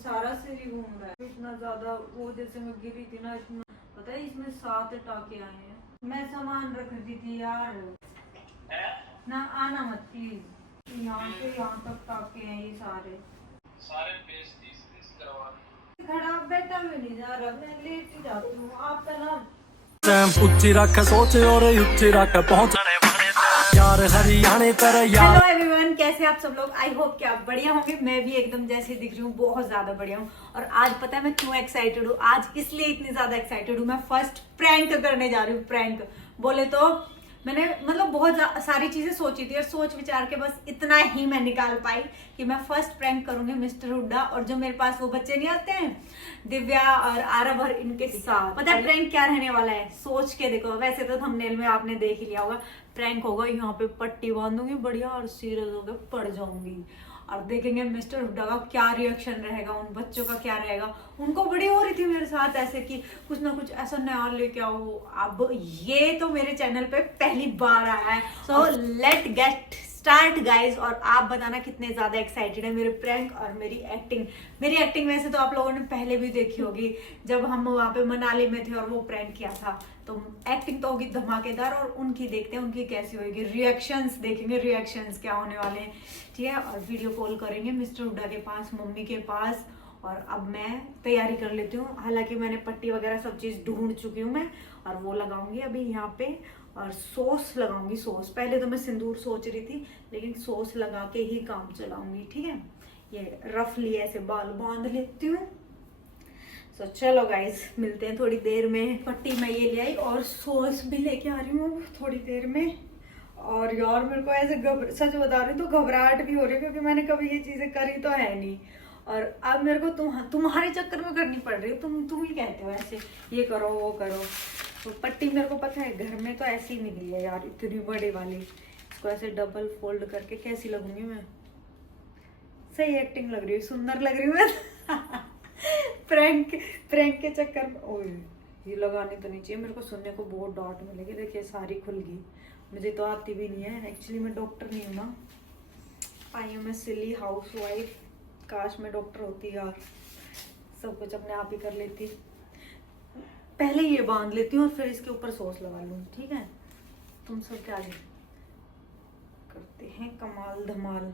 सारा सिर ही घूम रहा है इतना ज्यादा। वो जैसे मैं गिरी थी ना, इतना पता है इसमें 7 टाके आए हैं। मैं सामान रख दी थी यार ना, आना मत प्लीज। यहाँ से यहाँ तक टाके हैं ये सारे पेस्ट करवा खड़ा बैठा भी नहीं जा रहा, मैं लेट ही जाती हूँ। आप पहला ਉੱਚੀ ਰੱਖ सोच और ਉੱਚੀ ਰੱਖ पहुंचने यार हरियाणे तेरे यार। हेलो एवरीवन, कैसे आप सब लोग? आई होप कि आप बढ़िया होंगे। मैं भी एकदम जैसे दिख रही हूँ बहुत ज्यादा बढ़िया हूँ। और आज पता है मैं क्यों एक्साइटेड हूँ? आज इसलिए इतनी ज्यादा एक्साइटेड हूँ, मैं फर्स्ट प्रैंक करने जा रही हूँ। प्रैंक बोले तो मैंने मतलब बहुत सारी चीजें सोची थी और सोच विचार के बस इतना ही मैं निकाल पाई कि मैं फर्स्ट प्रैंक करूंगी मिस्टर हुड्डा और जो मेरे पास वो बच्चे नहीं आते हैं दिव्या और आरव और इनके साथ। पता है प्रैंक क्या रहने वाला है? सोच के देखो। वैसे तो थंबनेल में आपने देख ही लिया होगा। प्रैंक होगा, यहाँ पे पट्टी बांधूंगी बढ़िया और सीरियस होकर पड़ जाऊंगी और देखेंगे मिस्टर हुड्डा का क्या रिएक्शन रहेगा, उन बच्चों का क्या रहेगा। उनको बड़ी हो रही थी मेरे साथ ऐसे कि कुछ ना कुछ ऐसा नया लेके आओ। अब ये तो मेरे चैनल पे पहली बार आया है। So let get start guys. और आप बताना कितने ज्यादा एक्साइटेड है मेरे प्रैंक और मेरी एक्टिंग। मेरी एक्टिंग वैसे तो आप लोगों ने पहले भी देखी होगी जब हम वहां पे मनाली में थे और वो प्रैंक किया था। तो एक्टिंग तो होगी धमाकेदार और उनकी देखते हैं उनकी कैसी होगी। रिएक्शंस देखेंगे, रिएक्शंस क्या होने वाले हैं, ठीक है। और वीडियो कॉल करेंगे मिस्टर हुड्डा के पास, मम्मी के पास। और अब मैं तैयारी कर लेती हूँ। हालांकि मैंने पट्टी वगैरह सब चीज ढूंढ चुकी हूँ मैं, और वो लगाऊंगी अभी यहाँ पे। और सॉस लगाऊंगी। सॉस पहले तो मैं सिंदूर सोच रही थी, लेकिन सॉस लगा के ही काम चलाऊंगी, ठीक है। ये रफली ऐसे बाल बांध लेती हूँ। तो चलो गाइज मिलते हैं थोड़ी देर में। पट्टी मैं ये ले आई और सॉस भी लेके आ रही हूँ थोड़ी देर में। और यार मेरे को ऐसे सच बता रही हूँ तो घबराहट भी हो रही है, क्योंकि मैंने कभी ये चीजें करी तो है नहीं। और अब मेरे को तुम्हारे चक्कर में करनी पड़ रही है। तुम ही कहते हो ऐसे ये करो वो करो। तो पट्टी मेरे को पता है घर में तो ऐसी ही मिली है यार, इतनी बड़ी वाली। इसको ऐसे डबल फोल्ड करके कैसी लगूंगी मैं? सही एक्टिंग लग रही है, सुंदर लग रही हूँ मैं। प्रैंक के चक्कर में। ओए ये लगानी तो नहीं चाहिए, मेरे को सुनने को बहुत डांट मिलेगी। देखिए सारी खुल गई, मुझे तो आती भी नहीं है। एक्चुअली मैं डॉक्टर नहीं हूँ ना, I am a silly housewife. काश मैं डॉक्टर होती यार, सब कुछ अपने आप ही कर लेती। पहले ये बांध लेती हूँ और फिर इसके ऊपर सॉस लगा लूँ, ठीक है। तुम सब क्या करते हैं कमाल धमाल।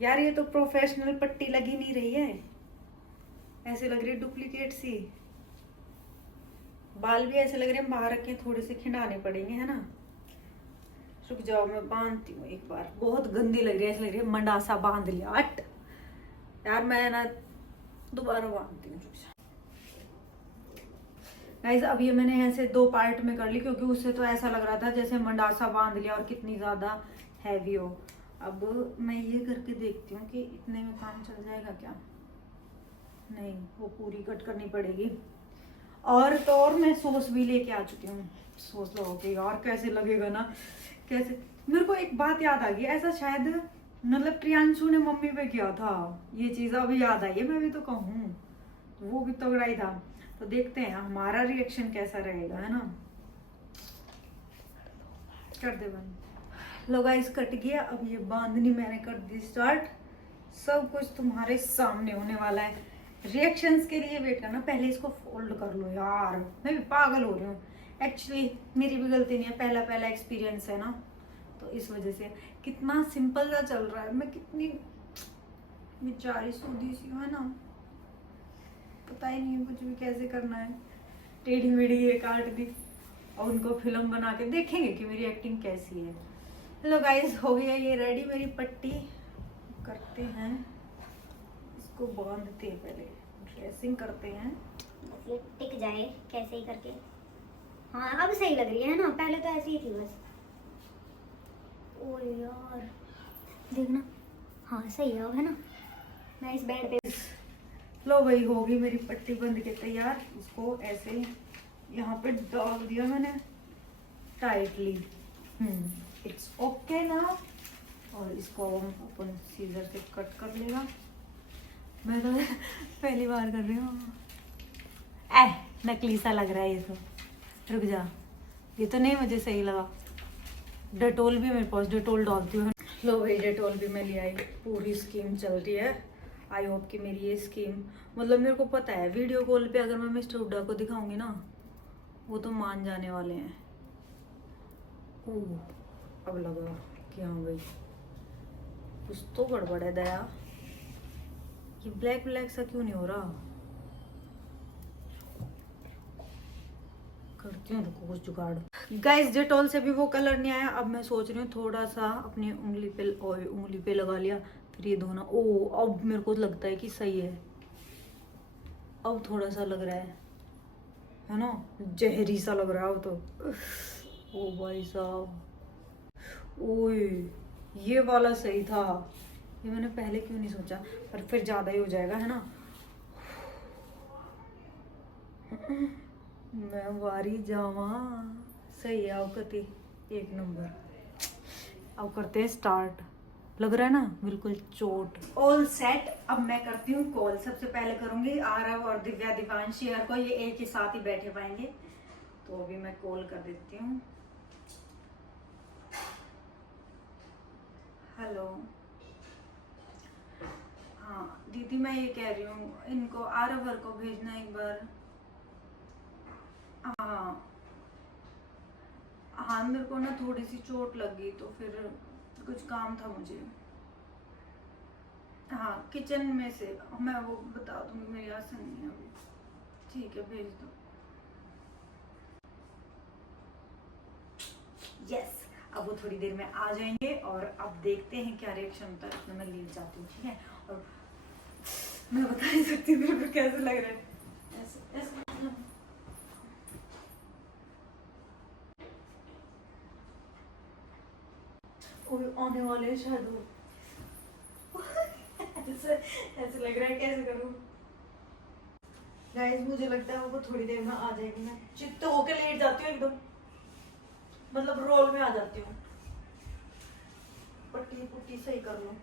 यार ये तो प्रोफेशनल पट्टी लगी नहीं रही है, ऐसे लग रही है डुप्लीकेट सी। बाल भी ऐसे लग रहे हैं बाहर रखे, थोड़े से खिंडाने पड़ेंगे, है ना। रुक जाओ मैं बांधती हूँ एक बार। बहुत गंदी लग रही है, ऐसे लग रही है मंडासा बांध लिया। हट यार, मैं ना दोबारा बांधती हूँ। गाइस अब ये मैंने ऐसे 2 पार्ट में कर ली, क्योंकि उससे तो ऐसा लग रहा था जैसे मंडासा बांध लिया और कितनी ज्यादा हैवी हो। अब मैं ये करके देखती हूँ कि इतने में काम चल जाएगा क्या। नहीं, वो पूरी कट करनी पड़ेगी। और तो और मैं सॉस भी लेके आ चुकी हूँ। सॉस लगाओगे यार कैसे लगेगा ना, कैसे। मेरे को एक बात याद आ गई, ऐसा शायद मतलब प्रियांशु ने मम्मी पे किया था ये चीज, अभी याद आई है। मैं भी तो कहूँ वो भी तगड़ा ही था। तो देखते हैं हमारा रिएक्शन कैसा रहेगा, है ना। कर दे बंद। लो गाइस कट गया। अब ये बांधनी मैंने कर दी स्टार्ट। सब कुछ तुम्हारे सामने होने वाला है। रिएक्शंस के लिए वेट करना, पहले इसको फोल्ड कर लो यार। मैं भी पागल हो रही हूँ। एक्चुअली मेरी भी गलती नहीं है, पहला एक्सपीरियंस है ना, तो इस वजह से कितना सिंपल सा चल रहा है। मैं कितनी बेचारी सूदी सी हूँ, है ना। पता ही नहीं है कुछ भी कैसे करना है। टेढ़ी मेढ़ी ये काट दी और उनको फिल्म बना के देखेंगे कि मेरी एक्टिंग कैसी है। हेलो गाइस, हो गया ये रेडी मेरी पट्टी। करते हैं इसको, बांधते हैं, पहले ड्रेसिंग करते हैं। बस ये टिक जाए कैसे ही करके। हाँ अब सही लग रही है ना, पहले तो ऐसी ही थी बस। ओ यार देखना, हाँ सही है ना। मैं इस बेड पे। लो भाई हो गई मेरी पट्टी बंद के तैयार। इसको ऐसे यहाँ पे डाल दिया मैंने टाइटली। इट्स ओके ना। और इसको हम अपन सीजर से कट कर लेगा। मैं तो पहली बार कर रही हूँ। नकली सा लग रहा है ये तो। रुक जा, ये तो नहीं मुझे सही लगा। डेटोल भी मेरे पास, डेटोल डालती हूँ। लो भाई डेटॉल भी मैं ले आई, पूरी स्कीम चल रही है। आई होप कि मेरी ये स्कीम, मतलब मेरे को पता है वीडियो कॉल पे अगर मैं मिस्टर हुड्डा को दिखाऊंगी ना, वो तो मान जाने वाले हैं। ओह अब लगा कि हाँ भाई कुछ तो गड़बड़ है दया, ये ब्लैक ब्लैक सा क्यों नहीं हो रहा। करती हूँ रुको कुछ जुगाड़। गाइस डेटॉल से भी वो कलर नहीं आया। अब मैं सोच रही हूँ थोड़ा सा अपनी उंगली पे लगा लिया, फिर ये धोना। ओ अब मेरे को लगता है कि सही है, अब थोड़ा सा लग रहा है ना, जहरी सा लग रहा है अब तो। ओ भाई साहब, ओए ये वाला सही था, ये मैंने पहले क्यों नहीं सोचा, पर फिर ज्यादा ही हो जाएगा है ना। मैं वारी जावा, सही है अवकती, एक नंबर। अब करते हैं स्टार्ट, लग रहा है ना बिल्कुल चोट। All set. अब मैं करती हूँ कॉल। सबसे पहले करूंगी आरव और दिव्या दिवांश शेयर को, ये एक ही साथ ही बैठे पाएंगे, तो अभी मैं कॉल कर देती हूँ। हेलो, हाँ दीदी मैं ये कह रही हूँ इनको आरव को भेजना एक बार। हाँ मेरे को ना थोड़ी सी चोट लगी, तो फिर कुछ काम था मुझे। हाँ किचन में से, मैं वो बता दूंगी, मेरे यहाँ से नहीं है अभी। ठीक है भेज दो। यस अब वो थोड़ी देर में आ जाएंगे, और अब देखते हैं क्या रिएक्शन होता है। इतना मैं ले जाती हूँ ठीक है, और मैं बता नहीं सकती मेरे को कैसे लग रहा है। ऐसे ऐसे आने वाले हैं शायद वो। ऐसे लग रहा है कैसे करूं। गाइस मुझे लगता है वो थोड़ी देर में आ जाएगी। मैं चित्त होके लेट जाती हूँ एकदम, मतलब रोल में आ जाती हूँ। पट्टी पुट्टी सही कर लो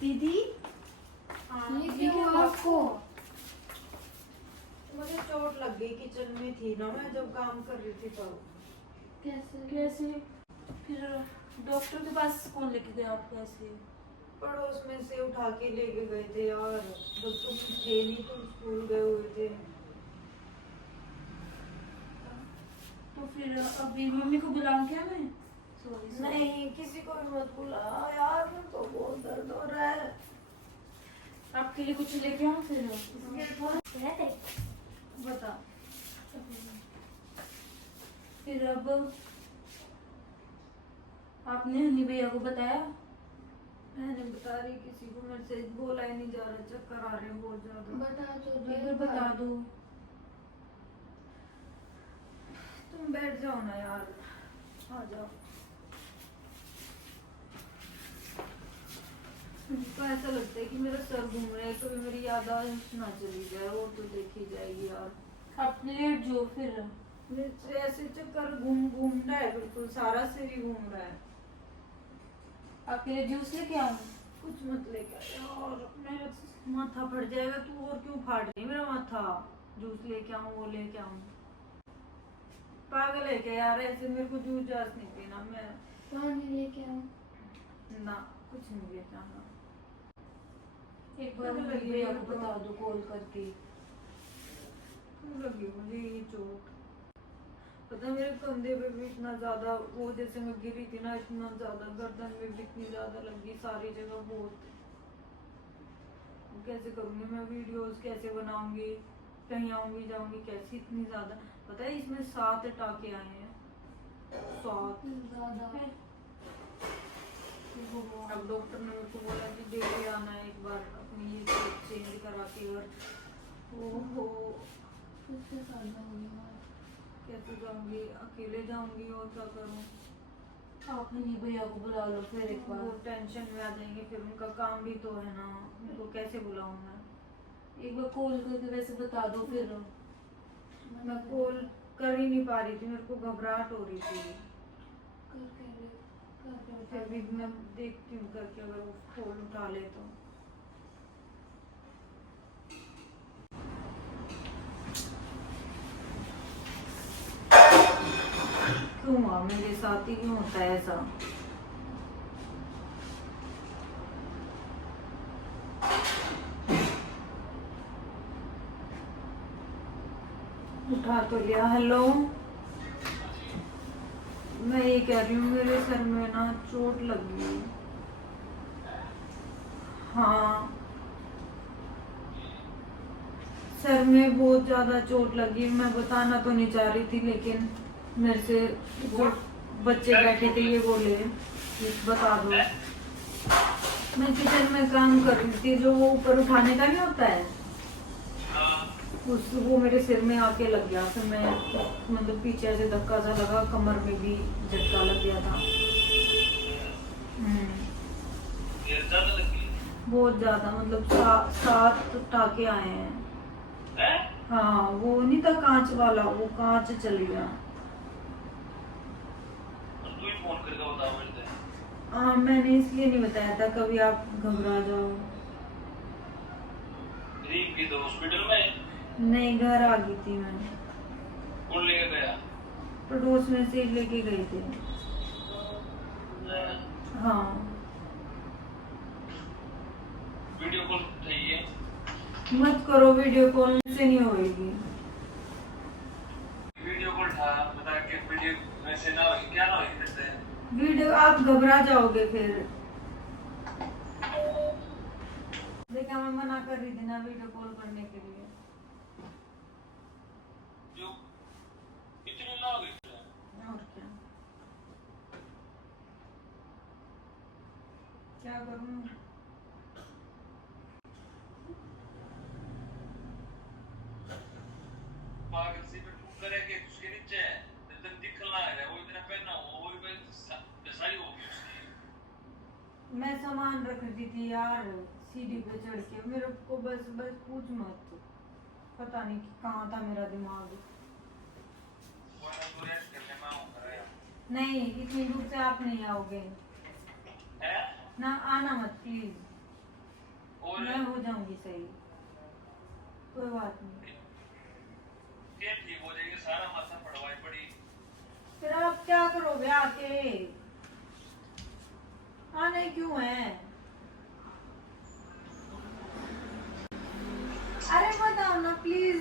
दीदी। ये क्यों आपको? मुझे चोट लग गई, किचन में थी ना मैं जब काम कर रही थी तब। कैसे फिर डॉक्टर के पास कौन लेके गया आप? कैसे? पड़ोस में से उठा के लेके गए थे यार, जब तुम थे नहीं, तुम स्कूल गए हुए थे। तो फिर अभी मम्मी को बुलाऊं क्या मैं? सॉरी नहीं किसी को भी मत बुला यार, मेरे को बहुत दर्द हो रहा है। आपके लिए कुछ लेके आऊं फिर? बता। फिर अब आपने हनी भैया को बताया? मैंने बता रही किसी को, मेरे से बोला ही नहीं जा रहा, चक्कर आ रहे हैं बहुत ज्यादा। एक बार बता दो। तुम बैठ जाओ ना यार, आ जाओ। मुझको ऐसा लगता है कि मेरा सर घूम रहा है, कभी मेरी याददाश्त ना चली जाए, वो तो देखी जाएगी यार। आप लेट जो फिर। मेरे से ऐसे चक्कर घूम रहा है, बिल्कुल सारा सिर ही घूम रहा है। आपके लिए जूस लेके आऊं? कुछ मत लेके यार, मेरा माथा फट जाएगा। तू और क्यों फाड़ रही है मेरा माथा? जूस लेके आऊं, वो लेके आऊं? पागल है क्या यार? ऐसे मेरे को जूस जास नहीं पीना। मैं पानी लेके आओ ना, कुछ नहीं लेके आना। एक बार हनी भैया को बता दो कॉल करके। लगी मुझे ये चोट, पता है मेरे कंधे पे भी इतना ज्यादा, वो जैसे मैं गिरी थी ना, इतना ज्यादा गर्दन में भी इतनी ज्यादा लगी, सारी जगह बहुत। कैसे करूंगी मैं वीडियोस, कैसे बनाऊंगी, कहीं आऊंगी जाऊंगी कैसे, इतनी ज्यादा। पता है इसमें 7 टाके आए हैं, 7 ज्यादा। अब डॉक्टर ने मेरे को बोला कि डेली आना है एक बार, अपनी ये चेंज करा के। और ओहो कैसे जाऊंगी, अकेले जाऊंगी और क्या करूं? आप हनी भैया को बुला लो फिर एक वो बार। टेंशन में आ जाएंगे, फिर उनका काम भी तो है ना, उनको कैसे बुलाऊं मैं? एक बार कॉल करके वैसे बता दो फिर। मैं कॉल कर ही नहीं पा रही थी, मेरे को घबराहट हो रही थी। फिर भी मैं देखती हूँ करके, अगर वो फोन उठा ले तो। क्यों मेरे साथ ही क्यों होता है ऐसा? उठा तो लिया। हेलो, मैं ये कह रही हूँ मेरे सर में ना चोट लगी। हाँ, सर में बहुत ज्यादा चोट लगी। मैं बताना तो नहीं चाह रही थी, लेकिन मेरे से जो बच्चे बैठे थे ये बोले कि बता दो। मैं किचन में काम कर रही थी, जो वो ऊपर उठाने का नहीं होता है, वो मेरे सिर में आके लग गया। फिर मैं मतलब पीछे से धक्का सा लगा, कमर में भी झटका लग गया था। बहुत ज्यादा, मतलब 7 टाके आए हैं। हाँ, वो नहीं था कांच वाला, वो कांच चल गया। हाँ, मैंने इसलिए नहीं बताया था, कभी आप घबरा जाओ। तो हॉस्पिटल में नहीं, घर आ गई थी मैं। कौन लेके गया? पड़ोस में से लेके गए थे। हाँ, वीडियो कॉल चाहिए? मत करो, वीडियो कॉल से नहीं होएगी। वीडियो कॉल था बता के वीडियो में से ना होगी, क्या ना होगी फिर से? वीडियो आप घबरा जाओगे फिर। देखा, मैं मना कर रही थी ना वीडियो कॉल करने के लिए। जो इतनी ना होगी और क्या करूं? पागल सी पे ठुक करेंगे उसके नीचे एकदम दिखना है, वो इतना पहना हो वो भी सारी होगी उसकी। मैं सामान रख रही थी यार सीढ़ी पे चढ़ के, मेरे को बस पूछ मत, पता नहीं कि कहाँ था मेरा दिमाग। नहीं, इतनी दूर से आप नहीं आओगे ना, आना मत प्लीज। और मैं हो जाऊंगी सही, कोई बात नहीं। ये ठीक हो जाएगी, सारा माथा पड़वाई पड़ी। फिर आप क्या करोगे आके? आने क्यों है? अरे मत आओ ना प्लीज।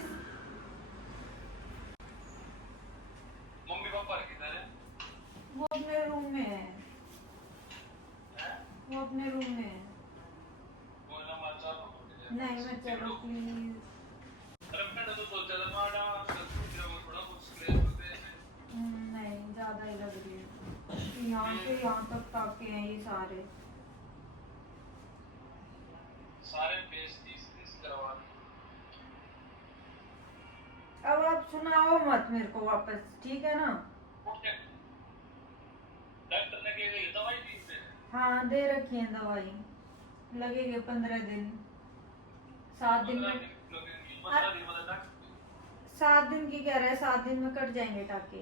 मम्मी पापा किधर है? वो अपने रूम में है। वो अपने रूम में है। वो ना माचा नहीं, मैं चलो प्लीज। अरे मैंने तो सोचा था मारा थोड़ा कुछ ले नहीं, ज्यादा ही लग रही है। यहाँ से यहाँ तक टाके हैं ये सारे। सारे फेस 30 करवा। अब आप सुनाओ मत मेरे को वापस, ठीक है ना? डॉक्टर ने कही दवाई दी थी? हाँ, दे रखी है दवाई, लगेंगे 15 दिन। 7 दिन में 15 दिन मतलब 7 दिन की कह रहे हैं, 7 दिन में कट जाएंगे टाके।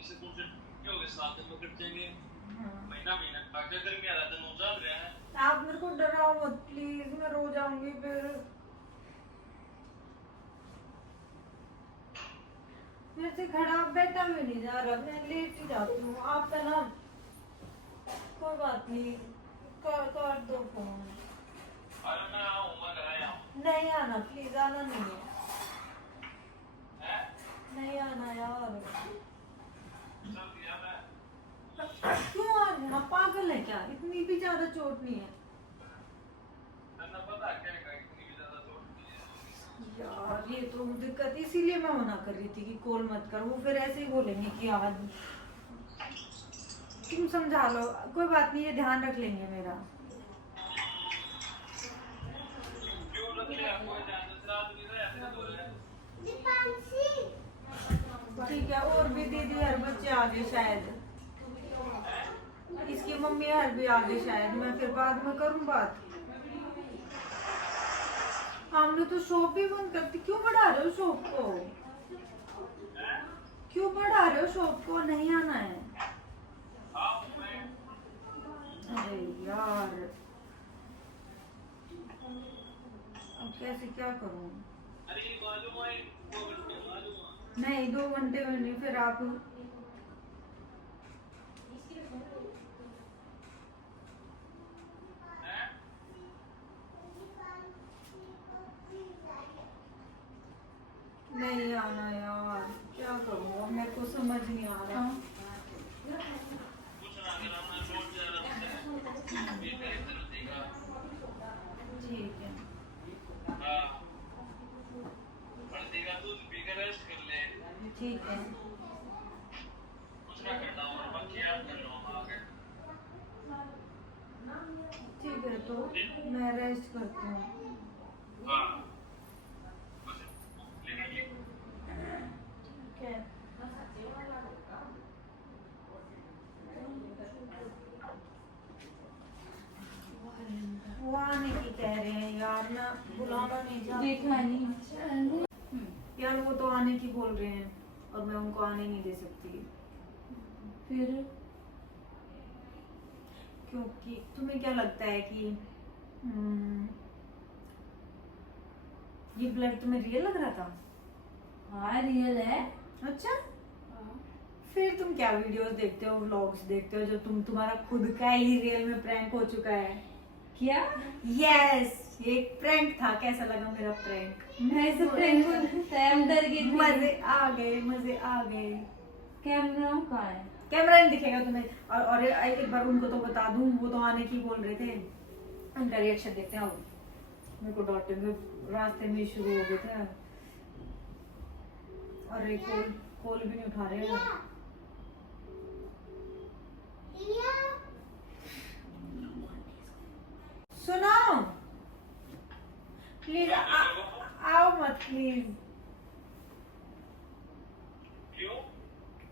इसे कुछ क्या हो गया 7 दिन में कट जाएंगे? हाँ। महीना अगर गर्मी आ रहा है 9 रहा है। आप मेरे को डराओ मत प्लीज, मैं रो जाऊंगी फिर। मेरे से खड़ा बैठा भी नहीं जा रहा, मैं लेट ही जाती हूँ। आप है ना, कोई बात नहीं, कर दो फोन। अरे मैं आऊंगा घर आया हूं। नहीं आना प्लीज, आना नहीं है। हैं? नहीं आना यार। चल दिया मैं। क्यों आना? पागल है क्या? इतनी भी ज्यादा चोट नहीं है तन्ना पता क्या है इतनी भी ज्यादा चोट नहीं है यार। ये तो दिक्कत, इसीलिए मैं मना कर रही थी कि कॉल मत करो। वो फिर ऐसे ही बोलेंगे कि आज तुम समझा लो। कोई बात नहीं, ये ध्यान रख लेंगे मेरा। क्यों रख लिया? कोई ध्यान से रात नहीं रहा ऐसे तो है। ठीक है, और भी दीदी हर बच्चे आ गए शायद, इसकी मम्मी हर भी आ गई शायद। मैं फिर बाद में करूं बात। हमने तो शॉप भी बंद करती। क्यों बढ़ा रहे हो शॉप को? क्यों बढ़ा रहे हो शॉप को? नहीं आना है। अरे यार, अब कैसे क्या करूं? अरे मालूम है 2 घंटे मालूम है। नहीं, 2 घंटे में नहीं। फिर आप नहीं आना यार, क्या करूँ मेरे को समझ नहीं आ रहा। पूछना अगर हमने रोड जा रहा था भी मेरी तरफ देगा। ठीक है। हाँ हल्दी का दूध पी कर रेस्ट कर ले। ठीक है। कुछ ना करना और बाकी याद कर लो हम आगे। ठीक है तो मैं रेस्ट करती हूँ। हाँ बस लेकिन ये ठीक है। वो आने की कह रहे हैं यार, ना बुलाना नहीं चाहती। देखा नहीं यार वो तो आने की बोल रहे हैं और मैं उनको आने नहीं दे सकती, फिर क्योंकि तुम्हें क्या लगता है कि ये ब्लड तुम्हें रियल लग रहा था? हाँ रियल है। अच्छा, फिर तुम क्या वीडियोस देखते हो, व्लॉग्स देखते हो जो तुम्हारा खुद का ही रियल में प्रैंक हो चुका है? क्या यस, ये एक प्रैंक था। कैसा लगा मेरा प्रैंक? मैं तो प्रैंक हम डर गई थी। मजे आ गए, मजे आ गए। कैमरा कहाँ है? कैमरा नहीं दिखेगा तुम्हें। और एक बार उनको तो बता दूं, वो तो आने की बोल रहे थे, उनका रिएक्शन देखते हैं। मेरे को डांटेंगे, रास्ते में शुरू हो गए थे। और एक कॉल भी नहीं उठा रहे हैं। सुनो प्लीज, आओ मत प्लीज। क्यों?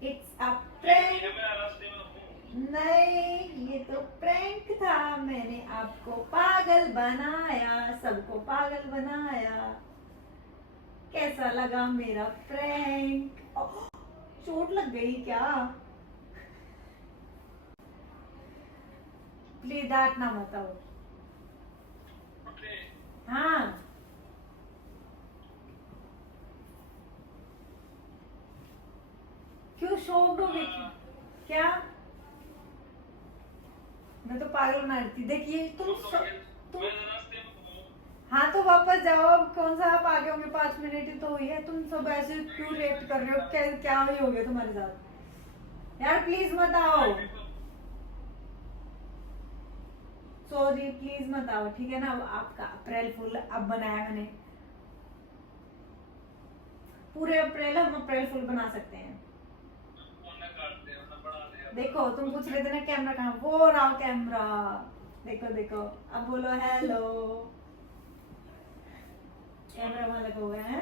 It's a prank. ये मैं रास्ते में हूँ। नहीं, ये तो प्रैंक था। मैंने आपको पागल बनाया, सबको पागल बनाया। कैसा लगा मेरा प्रैंक? चोट लग गई क्या? प्लीज डांटना मत। आओ। हाँ क्यों शॉक्ड हो गई? क्या? मैं तो पागल मारती। देखिए तुम मैं रास्ते में हूँ। हाँ तो वापस जाओ। अब कौन सा आप आगे होंगे? 5 मिनट ही तो हुई है। तुम सब ऐसे क्यों रिएक्ट कर रहे हो? क्या ही हो गया तुम्हारे साथ? यार प्लीज मत आओ। सॉरी, प्लीज मत आओ, ठीक है ना? आपका अप्रैल फूल अब बनाया मैंने। पूरे अप्रैल हम अप्रैल फूल बना सकते हैं। देखो तुम पूछ रहे थे ना कैमरा कहाँ? वो रहा कैमरा। देखो देखो, अब बोलो हेलो। कैमरा वहां लगा हुआ है।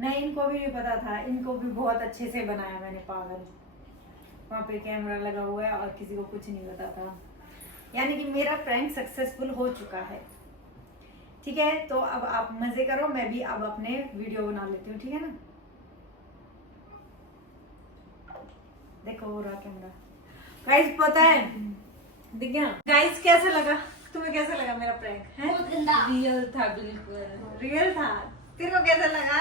नहीं, इनको भी नहीं पता था। इनको भी बहुत अच्छे से बनाया मैंने, पागल। वहां पे कैमरा लगा हुआ है और किसी को कुछ नहीं पता था। यानी कि मेरा प्रैंक सक्सेसफुल हो चुका है। ठीक है, तो अब आप मजे करो, मैं भी अब अपने वीडियो बना लेती हूँ, ठीक है ना? देखो हो रहा कैमरा। गाइस पता है, दिख गया? गाइस कैसा लगा तुम्हें? कैसा लगा मेरा प्रैंक? है रियल था बिल्कुल। रियल था। तेरे को कैसा लगा?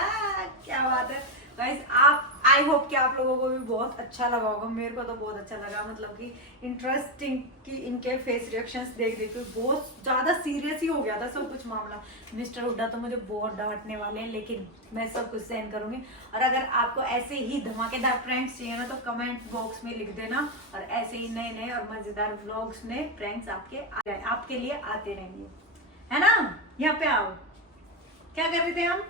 क्या बात है गाइस। आप आई होप कि आप लोगों को भी बहुत अच्छा लगा होगा। मेरे को तो बहुत अच्छा लगा। मतलब कि इंटरेस्टिंग कि इनके फेस रिएक्शंस देख के बहुत ज्यादा सीरियस ही हो गया था सब कुछ मामला। मिस्टर हुड्डा तो मुझे बहुत डांटने वाले हैं, लेकिन मैं सब कुछ सहन करूंगी। और अगर आपको ऐसे ही धमाकेदार प्रैंक्स चाहिए ना तो कमेंट बॉक्स में लिख देना। और ऐसे ही नए नए और मजेदार व्लॉग्स में प्रैंक्स आपके लिए आते रहेंगे, है ना? यहाँ पे आओ। क्या कर रहे थे हम?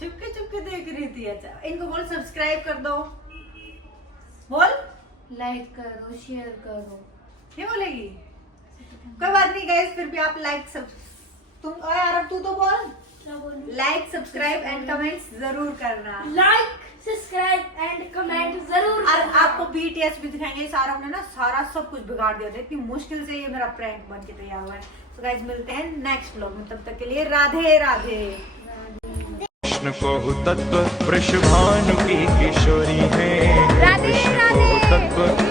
चुपके चुपके देख रही थी। अच्छा, इनको बोल सब्सक्राइब कर दो। बोल लाइक करो, शेयर करो। क्या बोलेगी? कोई बात नहीं गाइस, फिर भी आप लाइक तुम यार अब तू तो बोल। क्या बोलूं? लाइक, सब्सक्राइब एंड कमेंट्स जरूर करना। लाइक, सब्सक्राइब एंड कमेंट जरूर। और आपको BTS भी दिखाएंगे। सारा ने ना सारा सब कुछ बिगाड़ दिया था। इतनी मुश्किल से ये मेरा प्रैंक बन के तैयार हुआ है। तो गाइस मिलते हैं नेक्स्ट व्लॉग में, तब तक के लिए राधे राधे। कृष्ण को तत्व वृषभानु की किशोरी है। राधे राधे। तत्व